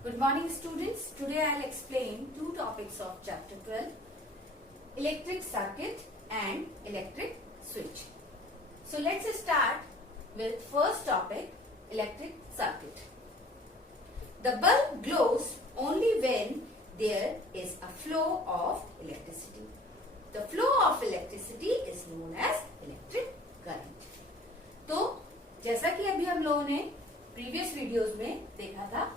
Good morning students. Today I will explain two topics of chapter 12, electric circuit and electric switch. So let's start with first topic, electric circuit. The bulb glows only when there is a flow of electricity. The flow of electricity is known as electric current. तो जैसा कि अभी हम लोगों ने previous videos में देखा था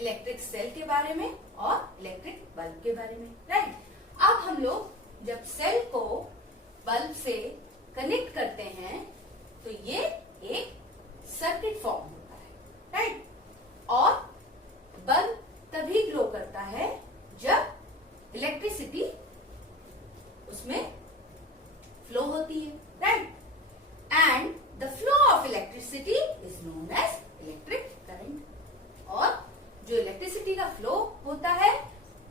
इलेक्ट्रिक सेल के बारे में और इलेक्ट्रिक बल्ब के बारे में, राइट। अब हम लोग जब सेल को बल्ब से कनेक्ट करते हैं तो ये एक सर्किट फॉर्म होता है, राइट। और बल्ब तभी ग्लो करता है जब इलेक्ट्रिसिटी उसमें फ्लो होती है, right. And the flow of electricity is known as electric current. और जो इलेक्ट्रिसिटी का फ्लो होता है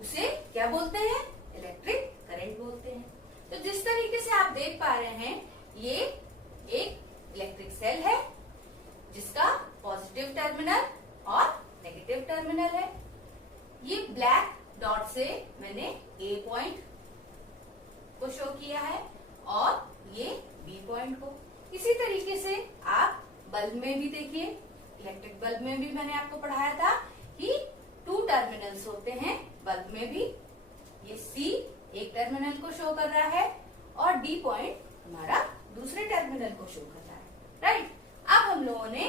उसे क्या बोलते हैं? इलेक्ट्रिक करंट बोलते हैं। तो जिस तरीके से आप देख पा रहे हैं ये एक इलेक्ट्रिक सेल है जिसका पॉजिटिव टर्मिनल और नेगेटिव टर्मिनल है। ये ब्लैक डॉट से मैंने ए पॉइंट को शो किया है और ये बी पॉइंट को। इसी तरीके से आप बल्ब में भी देखिए, इलेक्ट्रिक बल्ब में भी मैंने आपको पढ़ाया था कि 2 टर्मिनल्स होते हैं बल्ब में भी। ये सी एक टर्मिनल को शो कर रहा है और डी पॉइंट हमारा दूसरे टर्मिनल को शो कर रहा है, राइट। अब हम लोगों ने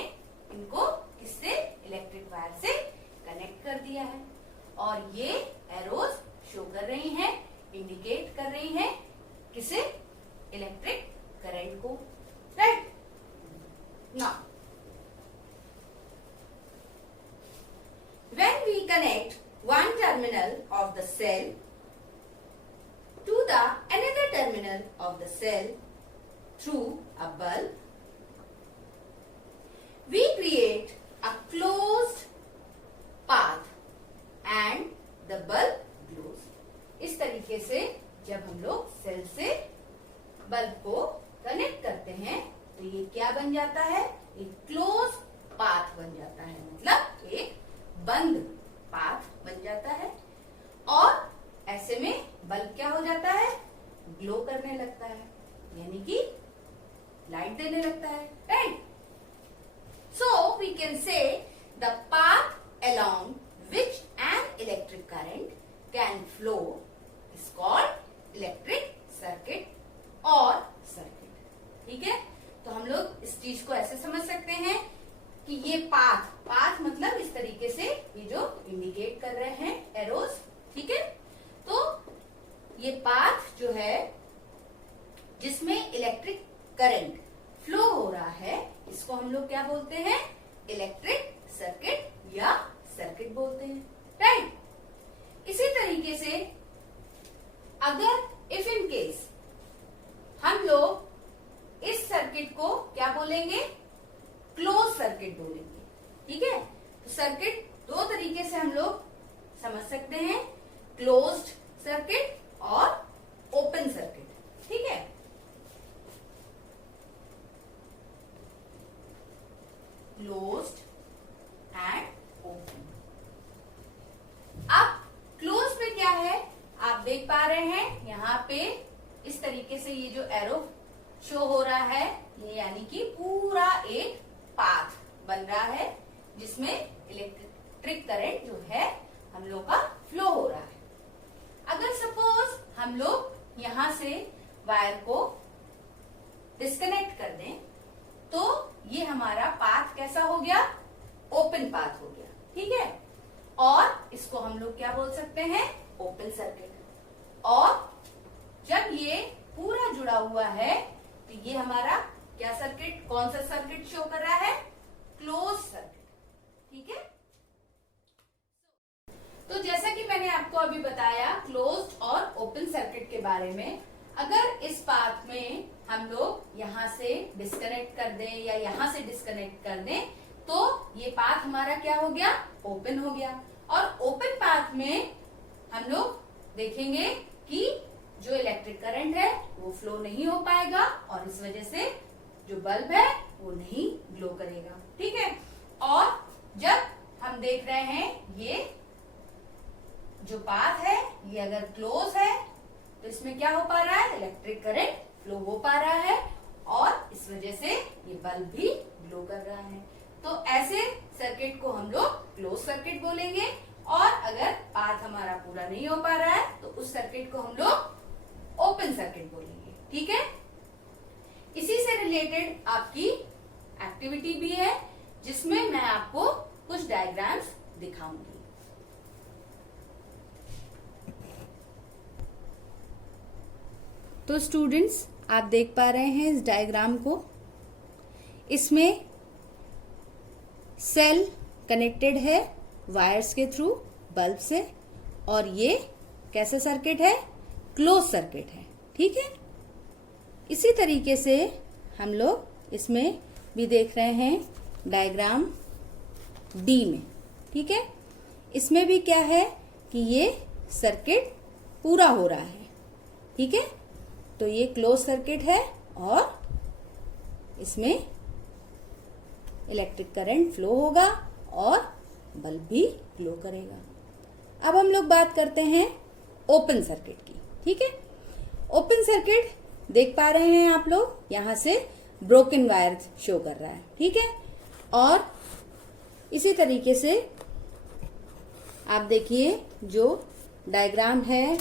इनको किससे? इलेक्ट्रिक वायर से कनेक्ट कर दिया है और ये एरोज शो कर रही हैं, इंडिकेट कर रही हैं किसे? इलेक्ट्रिक करंट को, right. Now when we connect one terminal of the cell to the another terminal of the cell through a bulb, we create a closed path and the bulb glows. इस तरीके से जब हम लोग cell से bulb को connect करते हैं तो ये क्या बन जाता है? एक क्लोज पाथ बन जाता है, मतलब एक बंद पाथ बन जाता है। और ऐसे में बल्ब क्या हो जाता है? ग्लो करने लगता है, यानी कि लाइट देने लगता है, right. So we can say the path along which an electric current can flow is called electric circuit और सर्किट, ठीक है। तो हम लोग इस चीज को ऐसे समझ सकते हैं कि ये पाथ मतलब इस तरीके से ये जो इंडिकेट कर रहे हैं एरोज, ठीक है। तो ये पाथ जो है जिसमें इलेक्ट्रिक करंट फ्लो हो रहा है इसको हम लोग क्या बोलते हैं? इलेक्ट्रिक सर्किट या सर्किट बोलते हैं, राइट। इसी तरीके से अगर इफ इन केस हम लोग इस सर्किट को क्या बोलेंगे? क्लोज सर्किट बोलेंगे, ठीक है। तो सर्किट दो तरीके से हम लोग समझ सकते हैं, क्लोज्ड सर्किट और ओपन सर्किट, ठीक है। Closed end open. अब क्लोज में क्या है आप देख पा रहे हैं, यहाँ पे इस तरीके से ये जो एरो शो हो रहा है ये यानी कि पूरा एक पाथ बन रहा है जिसमें इलेक्ट्रिक करंट जो है हम लोग का फ्लो हो रहा है। अगर सपोज हम लोग यहां से वायर को डिस्कनेक्ट कर दें तो ये हमारा पाथ कैसा हो गया? ओपन पाथ हो गया, ठीक है। और इसको हम लोग क्या बोल सकते हैं? Open circuit. और जब ये पूरा जुड़ा हुआ है तो ये हमारा क्या सर्किट, कौन सा सर्किट शो कर रहा है? क्लोज सर्किट, ठीक है। तो जैसा कि मैंने आपको अभी बताया क्लोज्ड और ओपन सर्किट के बारे में, अगर इस पाथ में हम लोग यहां से डिस्कनेक्ट कर दें या यहां से डिस्कनेक्ट कर दें तो ये पाथ हमारा क्या हो गया? ओपन हो गया। और ओपन पाथ में हम लोग देखेंगे कि जो इलेक्ट्रिक करंट है वो फ्लो नहीं हो पाएगा और इस वजह से जो बल्ब है वो नहीं ग्लो करेगा, ठीक है। और जब हम देख रहे हैं ये जो पाथ है ये अगर क्लोज है तो इसमें क्या हो पा रहा है, इलेक्ट्रिक करंट फ्लो हो पा रहा है और इस वजह से ये बल्ब भी ग्लो कर रहा है। तो ऐसे सर्किट को हम लोग क्लोज सर्किट बोलेंगे और अगर पाथ हमारा पूरा नहीं हो पा रहा है तो उस सर्किट को हम लोग ओपन सर्किट बोलेंगे। ठीक है, इसी से रिलेटेड आपकी एक्टिविटी भी है जिसमें मैं आपको कुछ डायग्राम्स दिखाऊंगी। तो स्टूडेंट्स आप देख पा रहे हैं इस डायग्राम को, इसमें सेल कनेक्टेड है वायर्स के थ्रू बल्ब से और ये कैसा सर्किट है, क्लोज सर्किट है। ठीक है, इसी तरीके से हम लोग इसमें भी देख रहे हैं डायग्राम डी में। ठीक है, इसमें भी क्या है कि ये सर्किट पूरा हो रहा है। ठीक है, तो ये क्लोज सर्किट है और इसमें इलेक्ट्रिक करंट फ्लो होगा और बल्ब भी ग्लो करेगा। अब हम लोग बात करते हैं ओपन सर्किट की। ठीक है, ओपन सर्किट देख पा रहे हैं आप लोग, यहां से ब्रोकन वायर शो कर रहा है। ठीक है, और इसी तरीके से आप देखिए जो डायग्राम है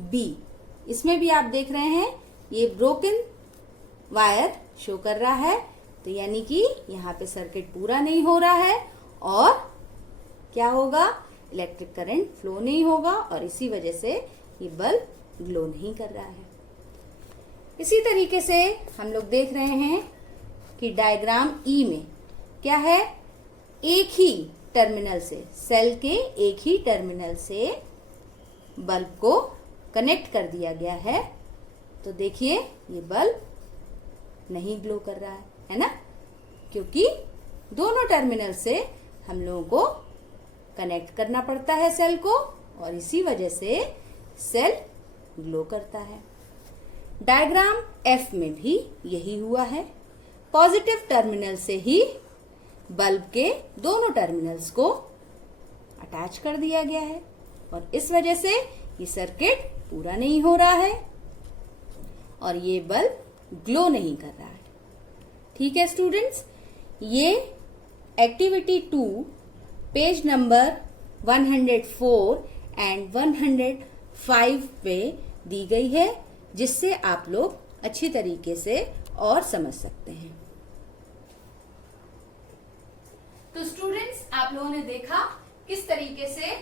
बी, इसमें भी आप देख रहे हैं ये ब्रोकन वायर शो कर रहा है, तो यानी कि यहाँ पे सर्किट पूरा नहीं हो रहा है और क्या होगा, इलेक्ट्रिक करंट फ्लो नहीं होगा और इसी वजह से ये बल्ब ग्लो नहीं कर रहा है। इसी तरीके से हम लोग देख रहे हैं कि डायग्राम ई में क्या है, एक ही टर्मिनल से, सेल के एक ही टर्मिनल से बल्ब को कनेक्ट कर दिया गया है। तो देखिए ये बल्ब नहीं ग्लो कर रहा है ना, क्योंकि दोनों टर्मिनल से हम लोगों को कनेक्ट करना पड़ता है सेल को और इसी वजह से सेल ग्लो करता है। डायग्राम एफ में भी यही हुआ है, पॉजिटिव टर्मिनल से ही बल्ब के दोनों टर्मिनल्स को अटैच कर दिया गया है और इस वजह से ये सर्किट पूरा नहीं हो रहा है और ये बल्ब ग्लो नहीं कर रहा है। ठीक है स्टूडेंट्स, ये एक्टिविटी 2 पेज नंबर 104 एंड 105 पे दी गई है, जिससे आप लोग अच्छी तरीके से और समझ सकते हैं। तो स्टूडेंट्स आप लोगों ने देखा किस तरीके से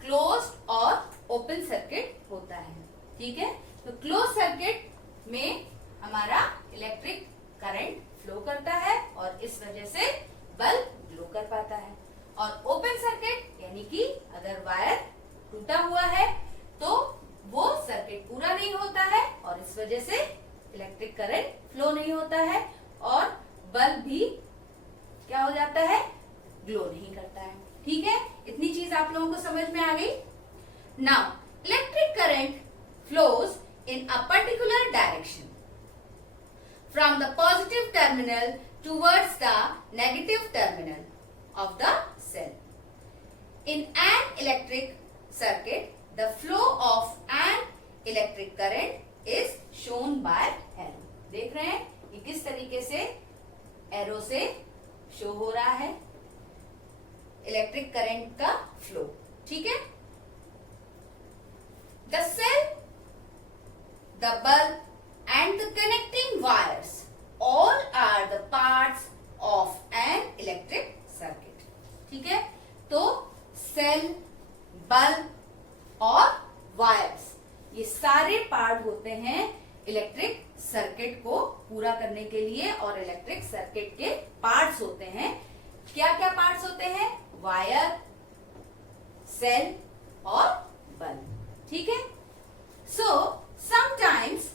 क्लोज्ड और ओपन सर्किट होता है। ठीक है, तो क्लोज सर्किट में हमारा इलेक्ट्रिक करंट फ्लो करता है और इस वजह से बल्ब ग्लो कर पाता है और ओपन सर्किट यानी कि अगर वायर टूटा हुआ है तो वो सर्किट पूरा नहीं होता है और इस वजह से इलेक्ट्रिक करंट फ्लो नहीं होता है और बल्ब भी क्या हो जाता है, ग्लो नहीं करता है। ठीक है, इतनी चीज आप लोगों को समझ में आ गई। Now electric current flows in a particular direction from the positive terminal towards the negative terminal of the cell. In an electric circuit, the flow of an electric current is shown by arrow. देख रहे हैं ये किस तरीके से arrow से show हो रहा है इलेक्ट्रिक करंट का फ्लो। ठीक है, the cell, the bulb and the connecting wires all are the parts of an electric circuit. ठीक है, तो सेल, बल्ब और वायर्स ये सारे पार्ट होते हैं इलेक्ट्रिक सर्किट को पूरा करने के लिए और इलेक्ट्रिक सर्किट के पार्ट्स होते हैं। क्या क्या पार्ट्स होते हैं, वायर, सेल और बल्ब। ठीक है, सो sometimes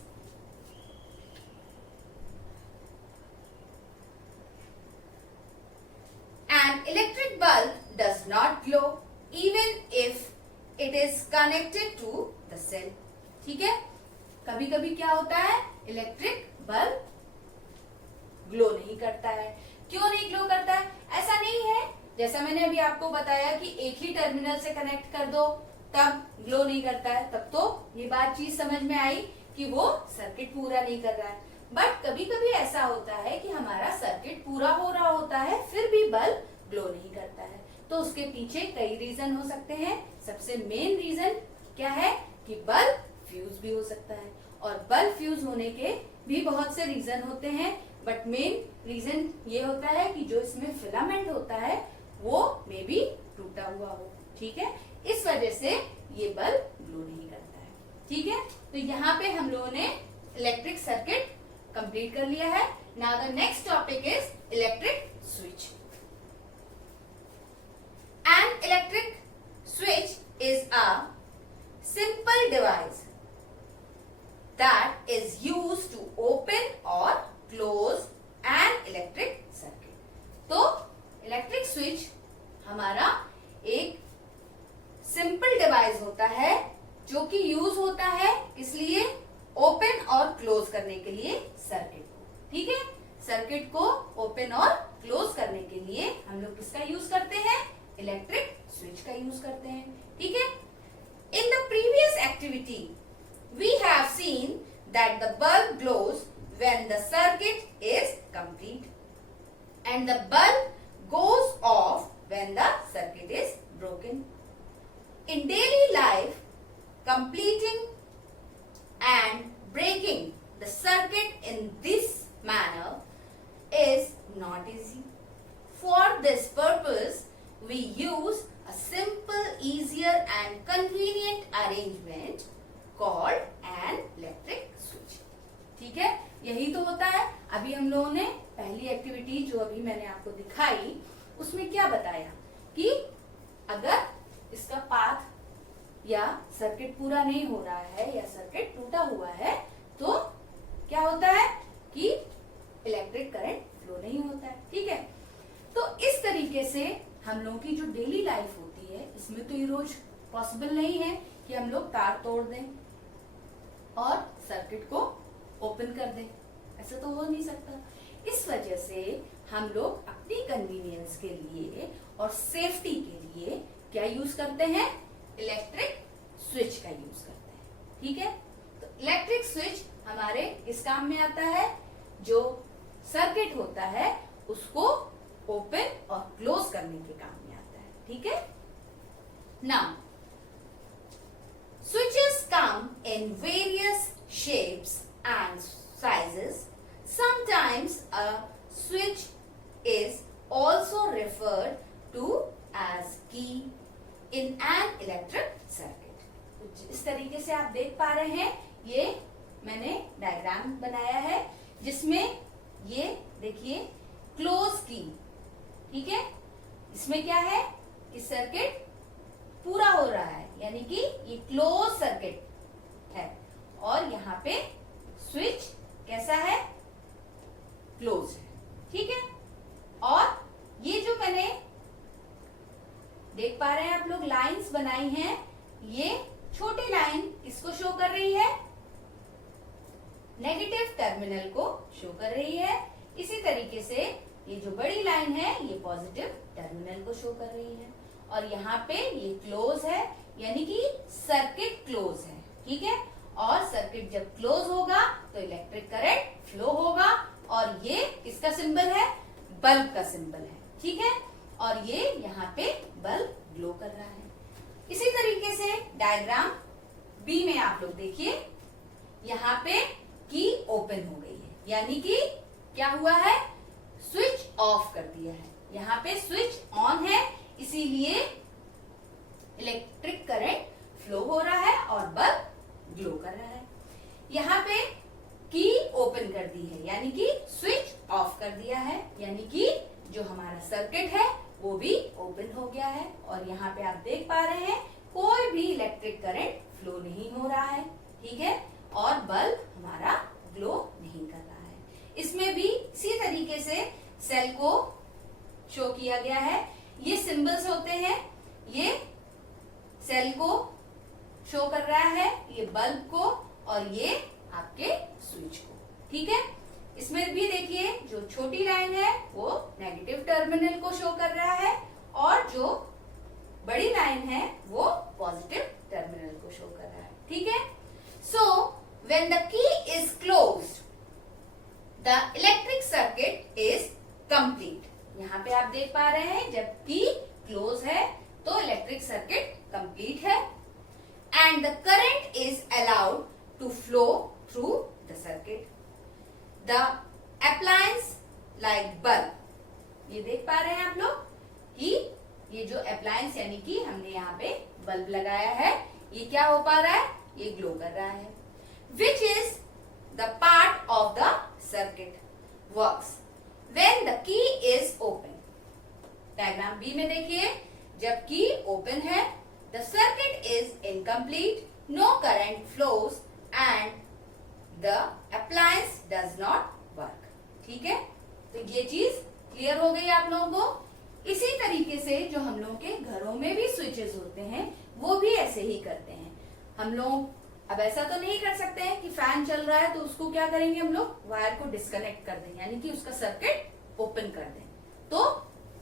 an electric bulb does not glow even if it is connected to the cell. ठीक है, कभी कभी क्या होता है, इलेक्ट्रिक बल्ब ग्लो नहीं करता है। क्यों नहीं ग्लो करता है, ऐसा नहीं है जैसा मैंने अभी आपको बताया कि एक ही टर्मिनल से कनेक्ट कर दो तब ग्लो नहीं करता है, तब तो ये बात चीज समझ में आई कि वो सर्किट पूरा नहीं कर रहा है। बट कभी कभी ऐसा होता है कि हमारा सर्किट पूरा हो रहा होता है फिर भी बल्ब ग्लो नहीं करता है, तो उसके पीछे कई रीजन हो सकते हैं। सबसे मेन रीजन क्या है कि बल्ब फ्यूज भी हो सकता है, और बल्ब फ्यूज होने के भी बहुत से रीजन होते हैं, बट मेन रीजन ये होता है कि जो इसमें फिलामेंट होता है वो मे बी टूटा हुआ हो। ठीक है, इस वजह से ये बल्ब ग्लो नहीं करता है। ठीक है, तो यहाँ पे हम लोगों ने इलेक्ट्रिक सर्किट कंप्लीट कर लिया है। Now the next topic is electric switch. An electric switch is a simple device that is used to open or close an electric circuit. तो इलेक्ट्रिक स्विच हमारा एक सिंपल डिवाइस होता है जो कि यूज होता है इसलिए ओपन और क्लोज करने के लिए सर्किट को। ठीक है, सर्किट को ओपन और क्लोज करने के लिए हम लोग किसका यूज करते हैं? इलेक्ट्रिक स्विच का यूज करते हैं। ठीक है, in the previous activity we have seen that the bulb glows when the circuit is complete and the bulb goes off when the circuit is broken. In daily life, completing and breaking the circuit in this manner is not easy. For this purpose, we use a simple, easier and convenient arrangement called an electric switch. ठीक है, यही तो होता है। अभी हम लोगों ने पहली एक्टिविटी जो अभी मैंने आपको दिखाई उसमें क्या बताया कि अगर इसका पाथ या सर्किट पूरा नहीं हो रहा है या सर्किट टूटा हुआ है तो क्या होता है कि इलेक्ट्रिक करंट फ्लो नहीं होता है। ठीक है, तो इस तरीके से हम लोगों की जो डेली लाइफ होती है इसमें तो ये रोज पॉसिबल नहीं है कि हम लोग तार तोड़ दें और सर्किट को ओपन कर दें, ऐसा तो हो नहीं सकता। इस वजह से हम लोग अपनी कन्वीनियंस के लिए और सेफ्टी के लिए क्या यूज करते हैं? इलेक्ट्रिक स्विच का यूज करते हैं। ठीक है, तो इलेक्ट्रिक स्विच हमारे इस काम में आता है, जो सर्किट होता है उसको ओपन और क्लोज करने के काम में आता है। ठीक है, now switches come in various shapes and sizes. Sometimes a switch is also referred to as key in an electric circuit. इस तरीके से आप देख पा रहे हैं, ये मैंने डायग्राम बनाया है जिसमें ये देखिए क्लोज की। ठीक है, इसमें क्या है कि सर्किट पूरा हो रहा है यानी कि ये क्लोज सर्किट है और यहाँ पे स्विच कैसा है? क्लोज है। ठीक है, और ये जो मैंने देख पा रहे हैं आप लोग लाइंस बनाई हैं, ये छोटी लाइन किसको शो कर रही है? नेगेटिव टर्मिनल को शो कर रही है। इसी तरीके से ये जो बड़ी लाइन है ये पॉजिटिव टर्मिनल को शो कर रही है, और यहाँ पे ये क्लोज है यानी कि सर्किट क्लोज है। ठीक है, और सर्किट जब क्लोज होगा तो इलेक्ट्रिक करंट फ्लो होगा, और ये किसका सिंबल है? बल्ब का सिंबल है। ठीक है, और ये यहाँ पे बल्ब ग्लो कर रहा है। इसी तरीके से डायग्राम बी में आप लोग देखिए, यहाँ पे की ओपन हो गई है यानी कि क्या हुआ है? स्विच ऑफ कर दिया है। यहाँ पे स्विच ऑन है इसीलिए इलेक्ट्रिक करंट फ्लो हो रहा है और बल्ब ग्लो कर रहा है। यहाँ पे की ओपन कर दी है यानी कि स्विच ऑफ कर दिया है, यानी कि जो हमारा सर्किट है वो भी ओपन हो गया है, और यहाँ पे आप देख पा रहे हैं कोई भी इलेक्ट्रिक करंट फ्लो नहीं हो रहा है। ठीक है, और बल्ब हमारा ग्लो नहीं कर रहा है। इसमें भी इसी तरीके से सेल को शो किया गया है। ये सिंबल्स होते हैं, ये सेल को शो कर रहा है, ये बल्ब को, और ये आपके स्विच को। ठीक है, इसमें भी देखिए जो छोटी लाइन है वो नेगेटिव टर्मिनल को शो कर रहा है, है, जब की क्लोज है तो इलेक्ट्रिक सर्किट कंप्लीट है। And the current is allowed to flow through the circuit. The appliance like bulb, ये देख पा रहे हैं आप लोग कि ये जो अप्लायंस यानी कि हमने यहाँ पे बल्ब लगाया है, ये क्या हो पा रहा है, ये ग्लो कर रहा है। Which is the part of the circuit works when the key is open. Diagram B में देखिए, जब की ओपन है, the circuit is incomplete, no current flows and the appliance does not work. ठीक है, तो ये चीज क्लियर हो गई आप लोगों को। इसी तरीके से जो हम लोगों के घरों में भी स्विचेस होते हैं वो भी ऐसे ही करते हैं। हम लोग अब ऐसा तो नहीं कर सकते हैं कि फैन चल रहा है तो उसको क्या करेंगे, हम लोग वायर को डिस्कनेक्ट कर दें, यानी कि उसका सर्किट ओपन कर दें तो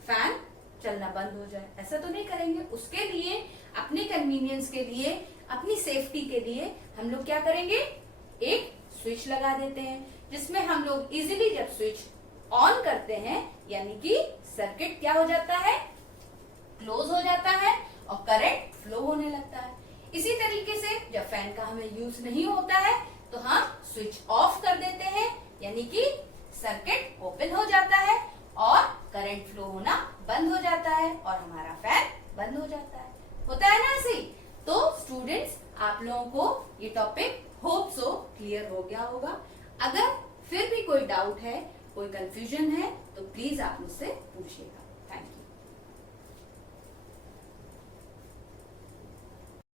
फैन चलना बंद हो जाए, ऐसा तो नहीं करेंगे। उसके लिए अपने कन्वीनियंस के लिए, अपनी सेफ्टी के लिए हम लोग क्या करेंगे, एक स्विच लगा देते हैं जिसमें हम लोग इजीली जब स्विच ऑन करते हैं यानी कि सर्किट क्या हो जाता है, क्लोज हो जाता है और करंट फ्लो होने लगता है। इसी तरीके से जब फैन का हमें यूज नहीं होता है तो हम स्विच ऑफ कर देते हैं, यानी कि सर्किट ओपन हो जाता है और करंट फ्लो होना बंद हो जाता है और हमारा फैन बंद हो जाता है। होता है ना ऐसे ही। तो स्टूडेंट्स, आप लोगों को ये टॉपिक होप सो क्लियर हो गया होगा। अगर फिर भी कोई डाउट है, कोई कंफ्यूजन है तो प्लीज आप मुझसे पूछिएगा।